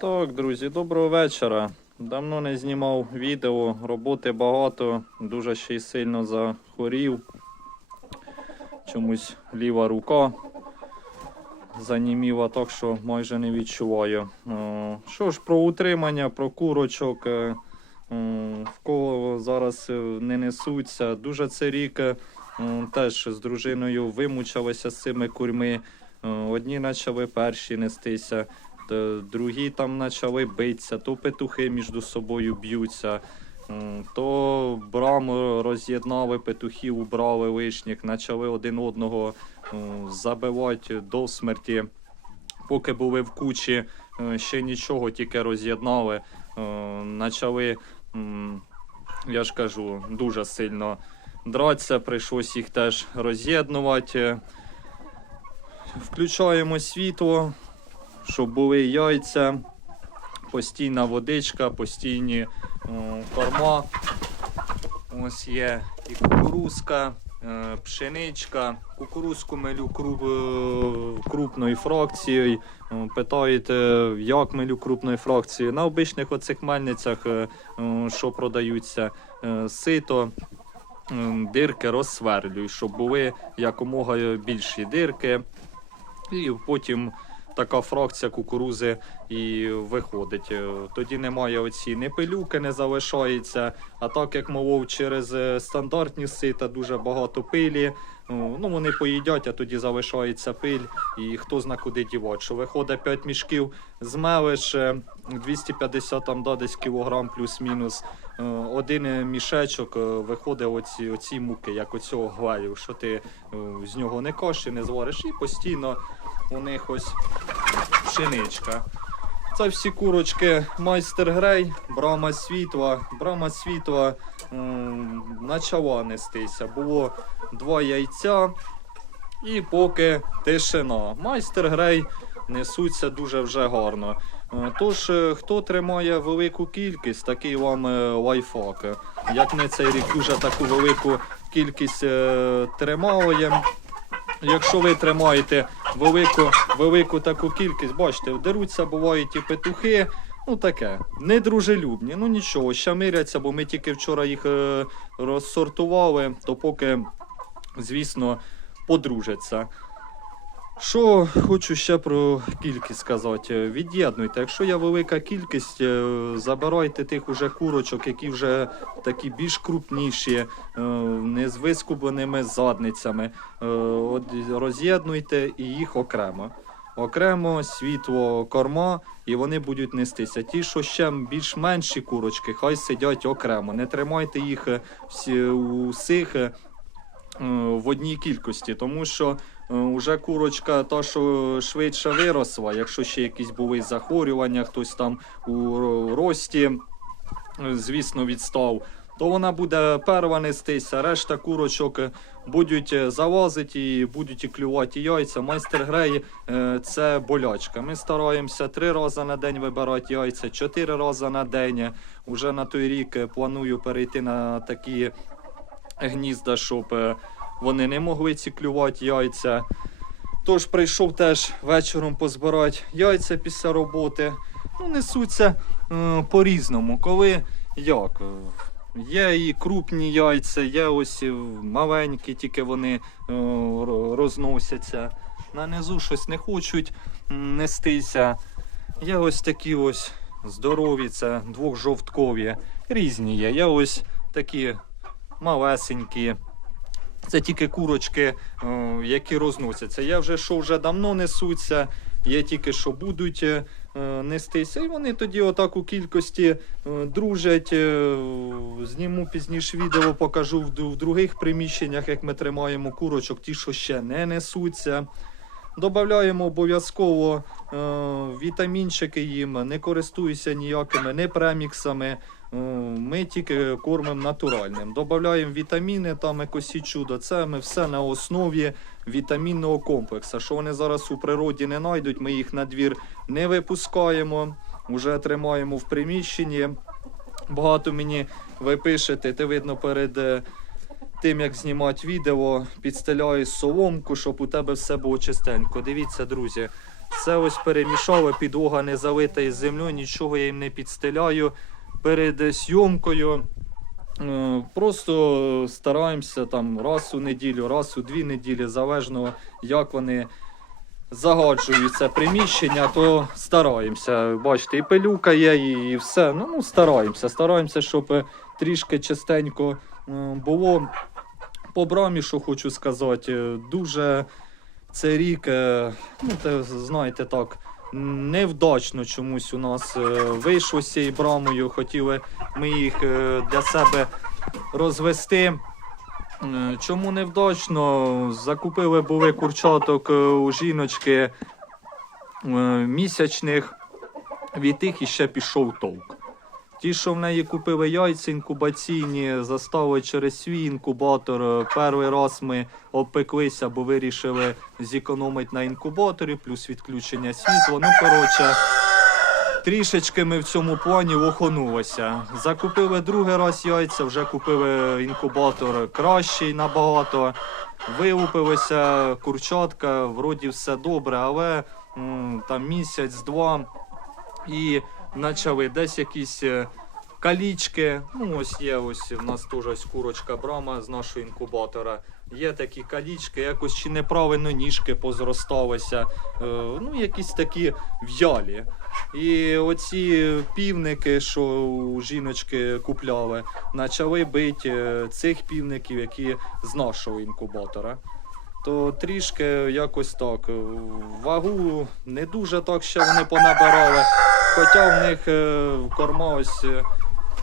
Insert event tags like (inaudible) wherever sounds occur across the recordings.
Так, друзі, доброго вечора. Давно не знімав відео, роботи багато, дуже ще й сильно захворів. Чомусь ліва рука заніміла так, що майже не відчуваю. Що ж, про утримання, про курочок, е, в кого зараз е, не несуться. Дуже це рік е, теж з дружиною вимучилися з цими курьми. Е, Одні почали перші нестися. Т- другі там почали битися, то петухи між собою б'ються, то брам роз'єднали, петухів убрали лишніх, почали один одного забивати до смерті. Поки були в кучі, е, ще нічого, тільки роз'єднали, е, почали, я ж кажу, дуже сильно дратися, прийшлось їх теж роз'єднувати. Включаємо світло, щоб були яйця, постійна водичка, постійні корма. Ось є і кукурузка, е, пшеничка. Кукурузку круп, е, крупною фракцією. Е, Питаєте, як милю крупною фракцією? На обичних оцих мельницях, е, е, що продаються, е, сито. Дирки розсверлюй, щоб були якомога більші дирки. І потім така фракція кукурузи і виходить. Е, Тоді немає оці не пилюки, не залишається. А так як мовов через е, стандартні сита дуже багато пилі. е, Ну вони поїдять, а тоді залишається пиль, і хто зна куди дівати. Що виходить 5 мішків, змелиш е, 250 там да, десь кілограм плюс-мінус. Е, Один е, мішечок е, виходить оці, оці муки, як оцього гвалю, що ти е, з нього не коші, не звариш, і постійно у них ось пшеничка. Це всі курочки майстер грей, брама світла. Брама світла почала нестися. Було два яйця і поки тишина. Майстер грей несуться дуже вже гарно. Е, Тож, е, хто тримає велику кількість, такий вам е, лайфхак. Як ми цей рік дуже таку велику кількість тримаємо. Якщо ви тримаєте велику, велику таку кількість, бачите, деруться бувають і петухи, ну таке, недружелюбні, ну нічого, ще миряться, бо ми тільки вчора їх е, розсортували, то поки, звісно, подружаться. Що хочу ще про кількість сказати. Від'єднуйте. Якщо є велика кількість, е, забирайте тих уже курочок, які вже такі більш крупніші, е, не з вискубленими задницями. Е, Роз'єднуйте і їх окремо. Окремо світло корма, і вони будуть нестися. Ті, що ще більш менші курочки, хай сидять окремо. Не тримайте їх е, всі усіх е, в одній кількості, тому що е, вже курочка, та що швидше виросла, якщо ще якісь були захворювання, хтось там у рості, е, звісно, відстав, то вона буде перва нестися, решта курочок е, будуть залазити і будуть і клювати яйця. Майстер грей це болячка. Ми стараємося три рази на день вибирати яйця, чотири рази на день. Уже на той рік планую перейти на такі гнізда, щоб вони не могли ці клювати яйця. Тож прийшов теж вечором позбирати яйця після роботи. Ну, несуться е, по-різному. Коли як? е, Є і крупні яйця, є ось і маленькі, тільки вони е, розносяться. На низу щось не хочуть нестися. Є ось такі ось здорові, це двохжовткові. Різні є. Є ось такі малесенькі. Це тільки курочки, е, які розносяться. Я вже що вже давно несуться, є тільки що будуть е, нестися. І вони тоді отак у кількості е, дружать. Зніму пізніше відео, покажу в, других приміщеннях, як ми тримаємо курочок, ті, що ще не несуться. Додаємо обов'язково вітамінчики їм, не користуюся ніякими не преміксами. Е, Ми тільки кормимо натуральним. Додаємо вітаміни, там екосі чудо. Це ми все на основі вітамінного комплексу. Що вони зараз у природі не знайдуть, ми їх на двір не випускаємо, вже тримаємо в приміщенні. Багато мені ви пишете, ти видно перед е, тим, як знімати відео, підстеляю соломку, щоб у тебе все було чистенько. Дивіться, друзі, Все ось перемішав, підлога не залита із землею, нічого я їм не підстеляю. Перед зйомкою е, просто стараємося там раз у неділю, раз у дві неділі, залежно як вони загаджують це приміщення, то стараємося. Бачите, і пилюка є, і, все. Ну, ну стараємося. Стараємося, щоб трішки частенько е, було. По брамі, що хочу сказати, дуже цей рік, е, ну, те, знаєте так, невдачно чомусь у нас е, вийшло з цією брамою. Хотіли ми їх е, для себе розвести. Е, Чому невдачно? Закупили були курчаток у жіночки місячних, від тих іще пішов толк. Ті, що в неї купили яйця інкубаційні, заставили через свій інкубатор. Перший раз ми обпеклися, бо вирішили зекономити на інкубаторі, плюс відключення світла. Ну, коротше, трішечки ми в цьому плані лоханулися. Закупили другий раз яйця, вже купили інкубатор кращий набагато. Вилупилися курчатка, вроді все добре, але там місяць-два і почали десь якісь е, калічки. Ну, ось є, ось в нас теж ось курочка брама з нашого інкубатора. Є такі калічки, якось чи неправильно ніжки позросталися. Е, ну, якісь такі в'ялі. І оці півники, що жіночки купляли, почали бити е, цих півників, які з нашого інкубатора. То трішки якось так. Вагу не дуже так ще вони понабирали. Хоча в них е, корма ось е,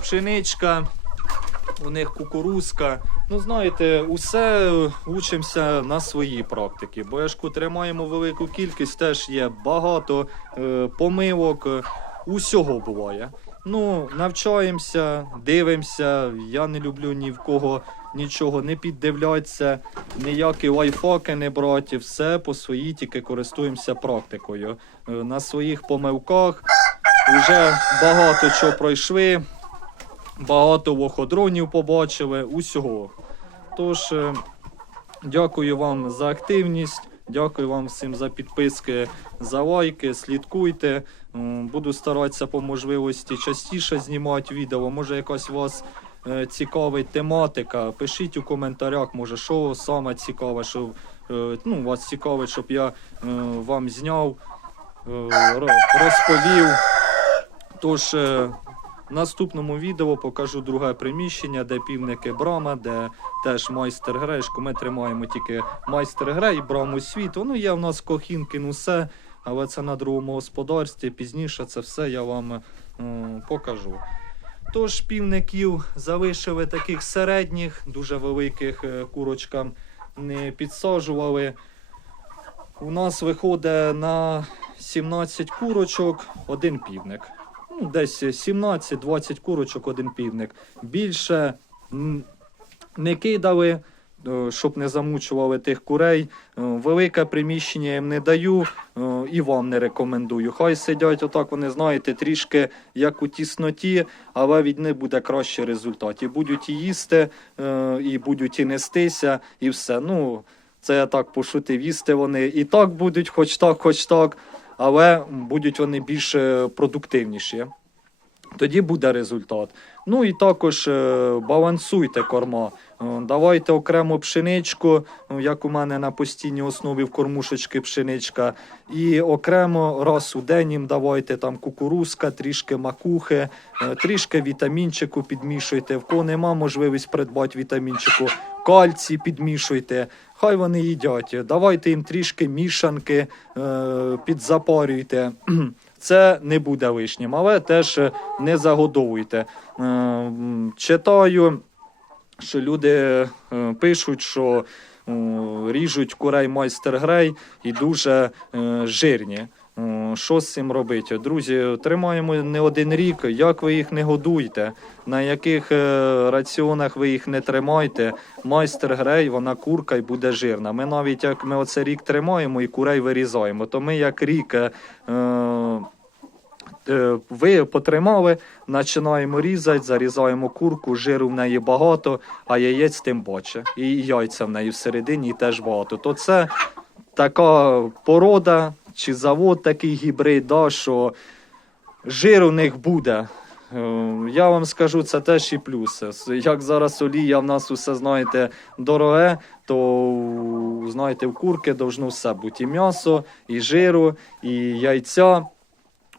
пшеничка, у них кукурузка. Ну, знаєте, усе учимося на своїй практиці. Бо я ж тримаємо велику кількість, теж є багато е, помилок, усього буває. Ну, навчаємося, дивимося. Я не люблю ні в кого нічого не піддивлятися, ніякі лайфхаки не брати. Все по своїй тільки користуємося практикою. Е, На своїх помилках вже багато чого пройшли, багато лоходронів побачили, усього. Тож, е, дякую вам за активність. Дякую вам всім за підписки, за лайки. Слідкуйте. Буду старатися по можливості частіше знімати відео. Може, якась вас е, цікавить тематика. Пишіть у коментарях, може, що саме цікаве, що е, ну, вас цікавить, щоб я е, вам зняв, е, розповів. Тож, е, в наступному відео покажу друге приміщення, де півники брама, де теж майстер гречку. Ми тримаємо тільки майстер гре і браму світу. Ну, є в нас кохінкін усе, але це на другому господарстві. Пізніше це все я вам е, покажу. Тож півників залишили таких середніх, дуже великих е, курочкам не підсаджували. У нас виходить на 17 курочок один півник. Ну, десь 17-20 курочок, один півник. Більше не кидали, щоб не замучували тих курей. Е, Велике приміщення їм не даю е, і вам не рекомендую. Хай сидять отак, вони знаєте, трішки як у тісноті, але від них буде кращий результат. І будуть і їсти, е, і будуть і нестися, і все. Ну, це я так пошутив, їсти вони і так будуть, хоч так, хоч так, але будуть вони більш е, продуктивніші. Тоді буде результат. Ну і також е, балансуйте корма. Е, Давайте окремо пшеничку, ну, як у мене на постійній основі в кормушечки пшеничка. І окремо раз у день їм давайте там кукурузка, трішки макухи, е, трішки вітамінчику підмішуйте. В кого нема можливість придбати вітамінчику, кальцій підмішуйте. Хай вони їдять. Давайте їм трішки мішанки, підзапарюйте. (clears throat) Це не буде лишнім, але теж е, не загодовуйте. Е, Читаю, що люди е, пишуть, що ріжуть курей майстер грей і дуже жирні. Що з цим робити? Друзі, тримаємо не один рік. Як ви їх не годуєте, на яких е, раціонах ви їх не тримаєте, майстер грей, вона курка і буде жирна. Ми навіть як ми оце рік тримаємо і курей вирізаємо, то ми як рік. е, е, Е, ви потримали, починаємо різати, зарізаємо курку, жиру в неї багато, а яєць тим більше. І яйця в неї всередині теж багато. То це така порода, чи завод такий гібрид, да, що жир у них буде. Е, Я вам скажу, це теж і плюси. Як зараз олія в нас усе, знаєте, дороге, то знаєте, в курки должно все бути. І м'ясо, і жиру, і яйця.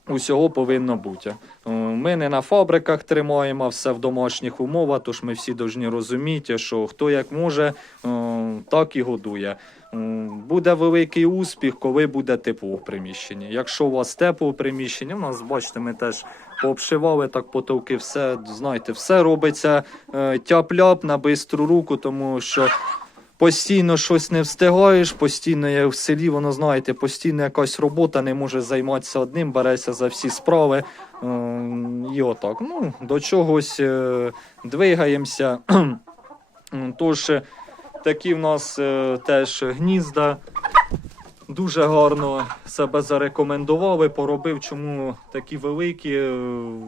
Усього повинно бути. Е, Ми не на фабриках тримаємо, все в домашніх умовах, тож ми всі повинні розуміти, що хто як може, е, так і годує. Буде великий успіх, коли буде тепло в приміщенні. Якщо у вас тепло в приміщенні, у нас, бачите, ми теж пообшивали так потолки, все, знаєте, все робиться е, тяп-ляп на бистру руку, тому що постійно щось не встигаєш, постійно є в селі, воно знаєте, постійно якась робота не може займатися одним, береться за всі справи. е, І отак. Ну, до чогось е, двигаємося. (clears throat) Тож, такі в нас е, теж гнізда. Дуже гарно себе зарекомендували, поробив, чому такі великі. е,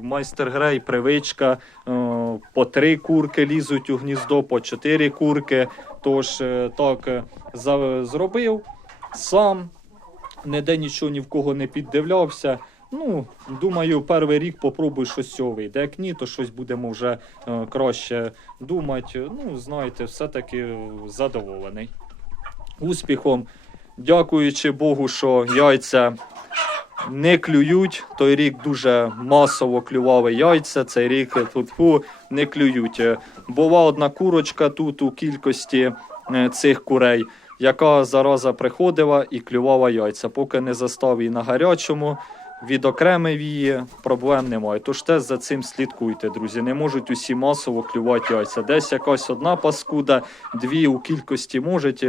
Майстер грей, привичка. е, По три курки лізуть у гніздо, по чотири курки. Тож так зробив сам, ніде нічого ні в кого не піддивлявся. Ну, думаю, перший рік попробую щось цього вийде. Як ні, то щось будемо вже е, краще думати. Ну, знаєте, все-таки задоволений. Успіхом. Дякуючи Богу, що яйця не клюють. Той рік дуже масово клювали яйця. Цей рік е, тут фу, не клюють. Е, Була одна курочка тут у кількості е, цих курей, яка зараза приходила і клювала яйця. Поки не застав її на гарячому, відокремив її, проблем немає. Тож теж за цим слідкуйте, друзі. Не можуть усі масово клювати яйця. Десь якась одна паскуда, дві у кількості можуть.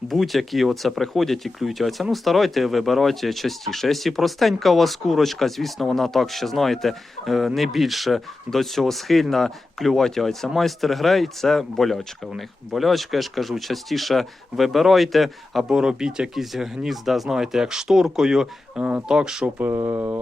Будь-які оце приходять і клюють яйця. Ну, старайте вибирати частіше. Якщо простенька у вас курочка, звісно, вона так ще, знаєте, е, не більше до цього схильна клювати яйця. Майстер грей це болячка у них. Болячка, я ж кажу, частіше вибирайте або робіть якісь гнізда, знаєте, як шторкою, е, так, щоб е,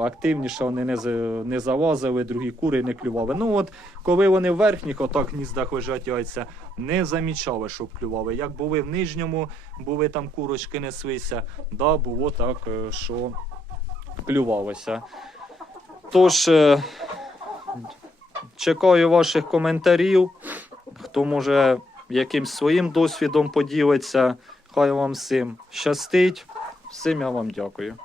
активніше вони не, не завазили, другі кури не клювали. Ну от, коли вони в верхніх отак гніздах лежать яйця, не замічали, щоб клювали. Як були в нижньому, були там курочки неслися, да, було так, е, що клювалося. Тож, е, чекаю ваших коментарів. Хто може якимсь своїм досвідом поділиться, хай вам всім щастить. Всім я вам дякую.